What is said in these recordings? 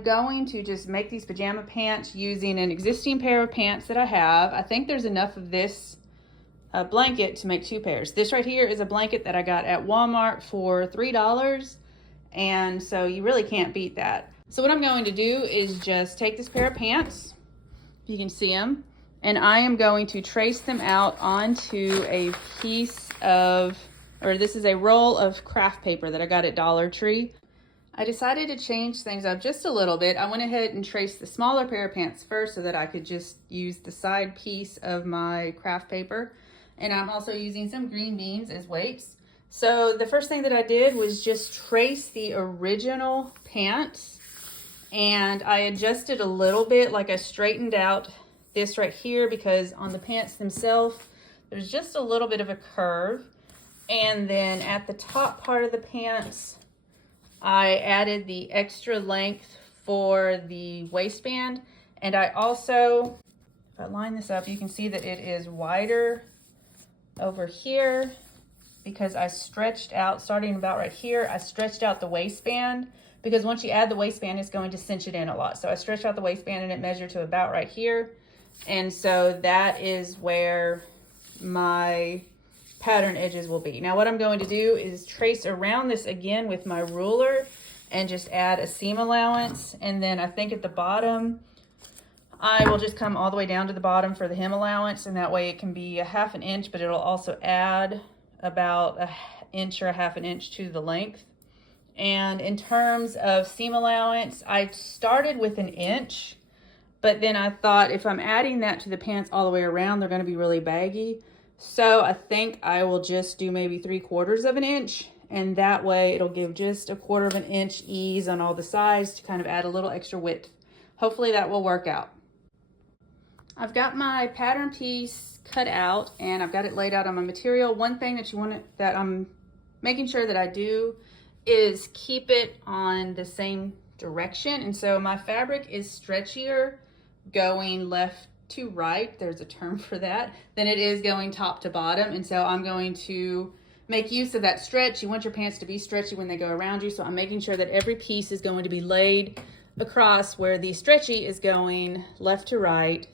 am going to just make these pajama pants using an existing pair of pants that I have. I think there's enough of this blanket to make 2 pairs. This right here is a blanket that I got at Walmart for $3, and so you really can't beat that. So what I'm going to do is just take this pair of pants, if you can see them, and I am going to trace them out onto a piece of, or this is a roll of craft paper that I got at Dollar Tree. I decided to change things up just a little bit. I went ahead and traced the smaller pair of pants first so that I could just use the side piece of my craft paper. And I'm also using some green beans as weights. So the first thing that I did was just trace the original pants, and I adjusted a little bit, like I straightened out this right here because on the pants themselves, there's just a little bit of a curve. And then at the top part of the pants, I added the extra length for the waistband. And I also, if I line this up, you can see that it is wider over here because I stretched out, starting about right here, I stretched out the waistband because once you add the waistband, it's going to cinch it in a lot. So I stretched out the waistband and it measured to about right here. And so that is where my pattern edges will be. Now what I'm going to do is trace around this again with my ruler and just add a seam allowance. And then I think at the bottom, I will just come all the way down to the bottom for the hem allowance, and that way it can be a 1/2 inch, but it'll also add about 1 inch or a 1/2 inch to the length. And in terms of seam allowance, I started with 1 inch, but then I thought if I'm adding that to the pants all the way around, they're going to be really baggy. So I think I will just do maybe 3/4 of an inch, and that way it'll give just 1/4 of an inch ease on all the sides to kind of add a little extra width. Hopefully that will work out. I've got my pattern piece cut out and I've got it laid out on my material. One thing that I'm making sure that I do is keep it on the same direction. And so my fabric is stretchier going left to right, there's a term for that, than it is going top to bottom. And so I'm going to make use of that stretch. You want your pants to be stretchy when they go around you. So I'm making sure that every piece is going to be laid across where the stretchy is going left to right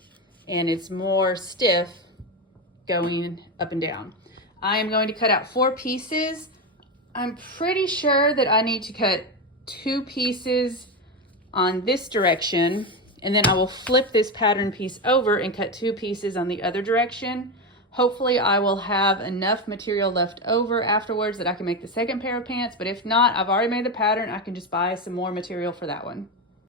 and it's more stiff going up and down. I am going to cut out 4 pieces. I'm pretty sure that I need to cut 2 pieces on this direction, and then I will flip this pattern piece over and cut 2 pieces on the other direction. Hopefully I will have enough material left over afterwards that I can make the second pair of pants, but if not, I've already made the pattern. I can just buy some more material for that one.